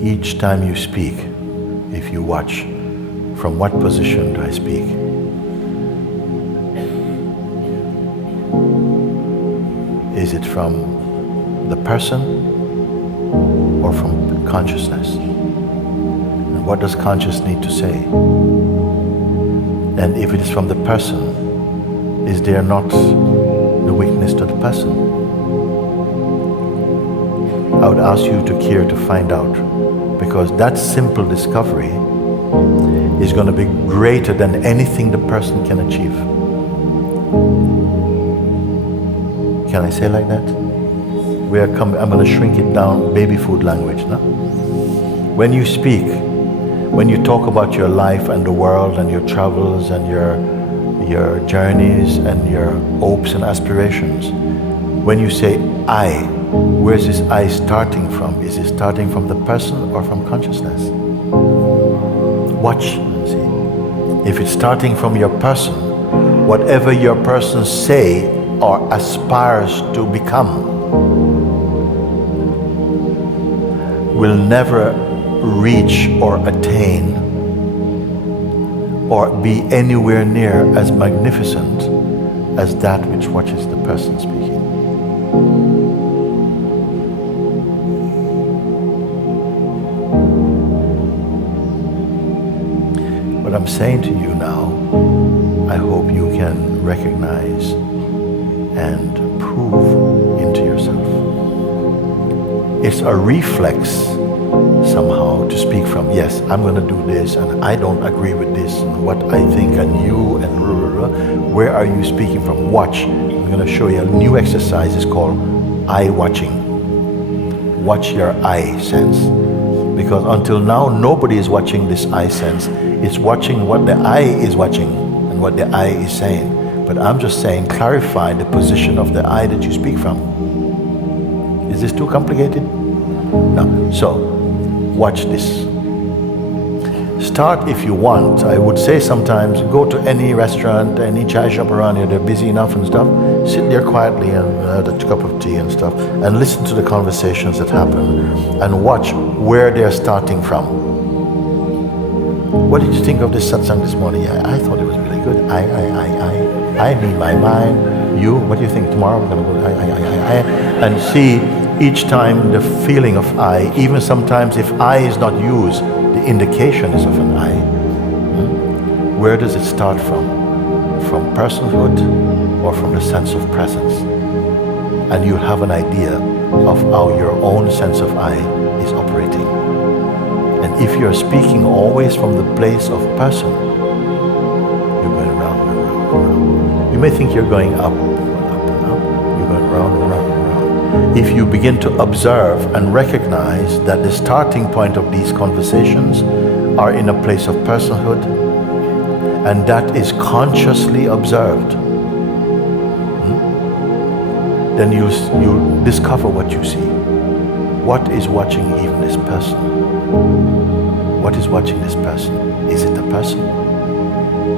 each time you speak, if you watch, from what position do I speak? Is it from the person or from consciousness? And what does conscious need to say? And if it is from the person, is there not the weakness to the person? I would ask you to care to find out, because that simple discovery is going to be greater than anything the person can achieve. Can I say like that? I'm going to shrink it down, baby food language, no? When you speak, when you talk about your life and the world and your travels and your journeys and your hopes and aspirations, when you say I, where's this I starting from? Is it starting from the person or from consciousness? Watch and see. If it's starting from your person, whatever your person say or aspires to become will never reach or attain or be anywhere near as magnificent as that which watches the person speaking. What I'm saying to you now, I hope you can recognize and prove into yourself. It's a reflex somehow to speak from, yes, I'm going to do this and I don't agree with this and what I think and you and blah, blah, blah. Where are you speaking from? Watch. I'm going to show you a new exercise. It's called eye watching. Watch your eye sense. Because until now, nobody is watching this eye sense. It's watching what the eye is watching and what the eye is saying. But I'm just saying, clarify the position of the eye that you speak from. Is this too complicated? No. So, watch this. Start if you want. I would say sometimes, go to any restaurant, any chai shop around here, they're busy enough and stuff. Sit there quietly and have a cup of tea and stuff, and listen to the conversations that happen, and watch where they're starting from. What did you think of this satsang this morning? I thought it was really good. I mean my mind. You, what do you think? Tomorrow we're going to go, I. And see each time the feeling of I, even sometimes if I is not used, the indication is of an I. Where does it start from? From personhood or from the sense of presence? And you have an idea of how your own sense of I is operating. And if you're speaking always from the place of person, you're going round and round and round. You may think you're going up and up and up. You're going round and round and round. If you begin to observe and recognize that the starting point of these conversations are in a place of personhood, and that is consciously observed, then you discover what you see. What is watching even this person? What is watching this person? Is it the person?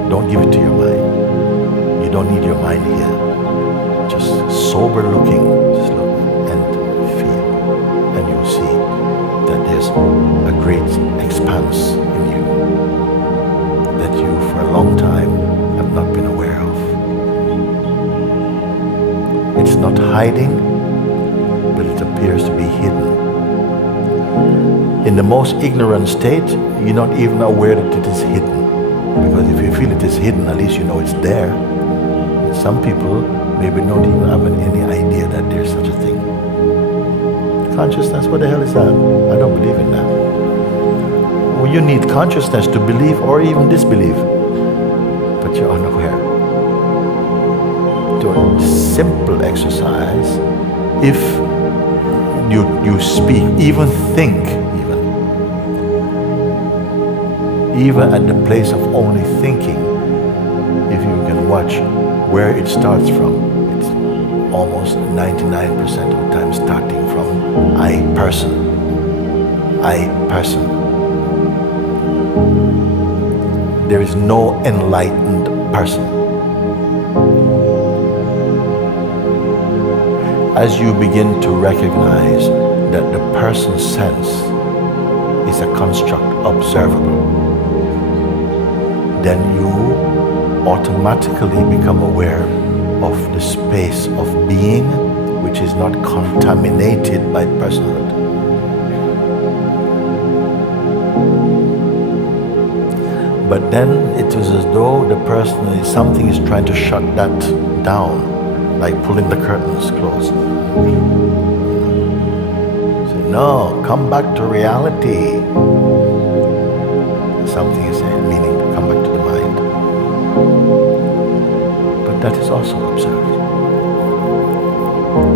Don't give it to your mind. You don't need your mind here. Just sober looking, just look and feel. And you'll see that there's a great expanse in you that you for a long time have not been aware of. It's not hiding, but it appears to be hidden. In the most ignorant state, you're not even aware that it is hidden. Because if you feel it is hidden, at least you know it's there. Some people maybe don't even have any idea that there's such a thing. Consciousness, what the hell is that? I don't believe in that. Well, you need consciousness to believe or even disbelieve. But you're unaware. Do a simple exercise. If you speak, even think, even at the place of only thinking, if you can watch where it starts from, it's almost 99% of the time starting from I person. I person. There is no enlightened person. As you begin to recognize that the person's sense is a construct observable, then you automatically become aware of the space of being which is not contaminated by personhood. But then it was as though something is trying to shut that down, like pulling the curtains close. Say, no, come back to reality. Something is saying, meaning come back to the mind. But that is also observed.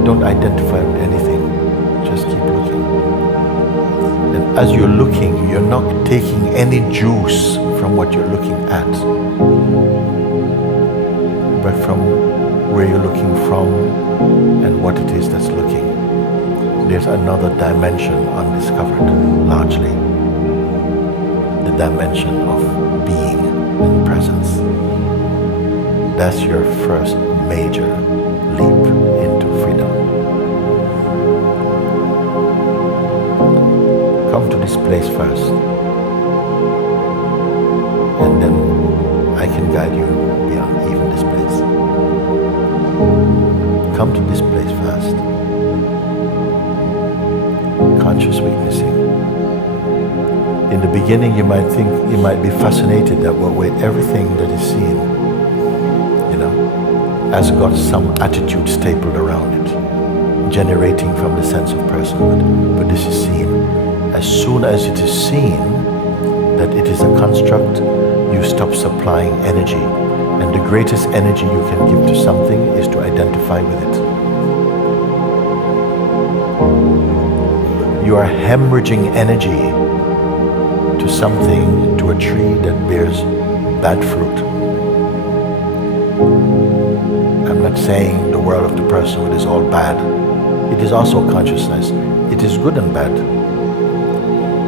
Don't identify with anything, just keep looking. And as you're looking, you're not taking any juice from what you're looking at, but from where you're looking from and what it is that's looking. There's another dimension undiscovered, largely. The dimension of being and presence. That's your first major leap into freedom. Come to this place first, and then I can guide you beyond even this place. Come to this place first. Conscious witnessing. In the beginning you might be fascinated that everything that is seen, has got some attitude stapled around it, generating from the sense of personhood. But this is seen. As soon as it is seen that it is a construct, you stop supplying energy. And the greatest energy you can give to something is to identify with it. You are hemorrhaging energy to something, to a tree that bears bad fruit. I'm not saying the world of the personhood is all bad. It is also consciousness. It is good and bad.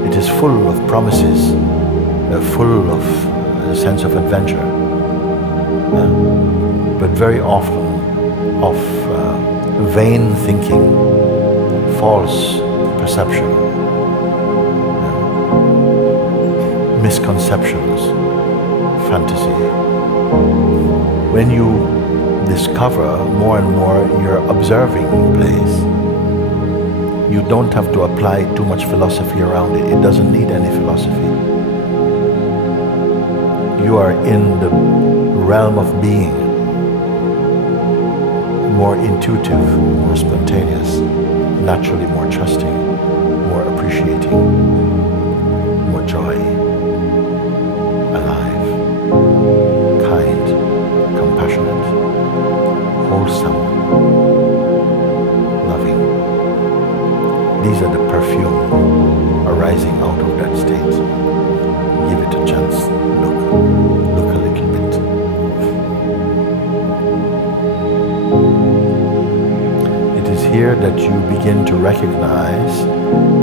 It is full of promises, full of a sense of adventure, but very often of vain thinking, false perception, misconceptions, fantasy. When you discover more and more your observing place, you don't have to apply too much philosophy around it. It doesn't need any philosophy. You are in the realm of being, more intuitive, more spontaneous, naturally more trusting, more appreciating, more joy, alive, kind, compassionate, wholesome, loving. These are the perfume arising out of that state. Give it a chance. Look a little bit. It is here that you begin to recognize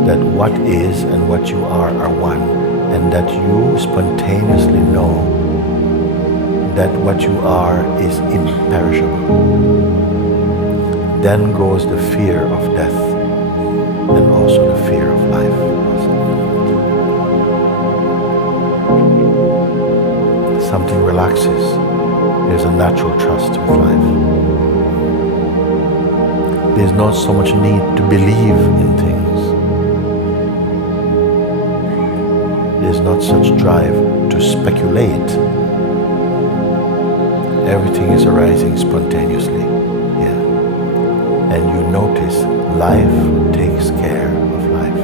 that what is and what you are one, and that you spontaneously know that what you are is imperishable. Then goes the fear of death, and also the fear of life. Something relaxes. There's a natural trust with life. There's not so much need to believe in things. There's not such drive to speculate. Everything is arising spontaneously. Yeah. And you notice life takes care of life,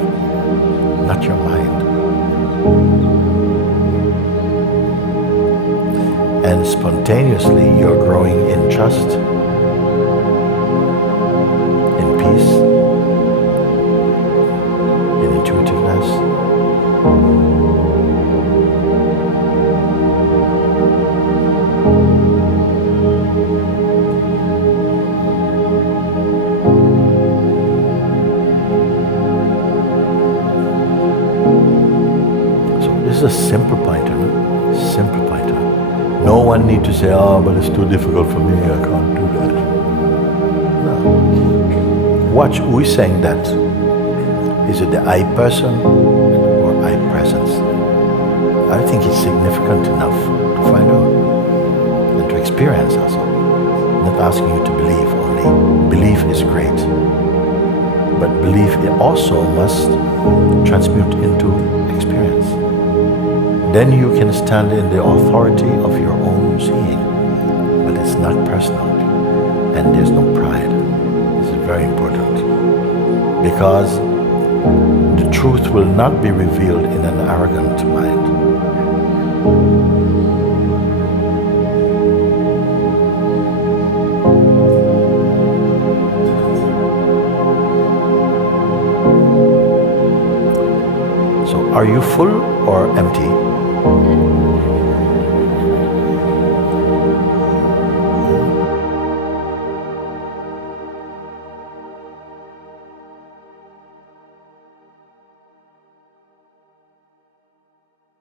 not your mind. And spontaneously you're growing in trust, in peace, in intuitiveness. So this is a simple pointer, simple pointer. No one need to say, but it's too difficult for me, I can't do that. No. Watch, who is saying that? Is it the I person or I my presence? I think it's significant enough to find out and to experience also. I'm not asking you to believe only. Belief is great, but belief also must transmute into experience. Then you can stand in the authority of your own seeing, but it's not personal, and there's no pride. This is very important, because the truth will not be revealed in an arrogant mind. So, are you full or empty?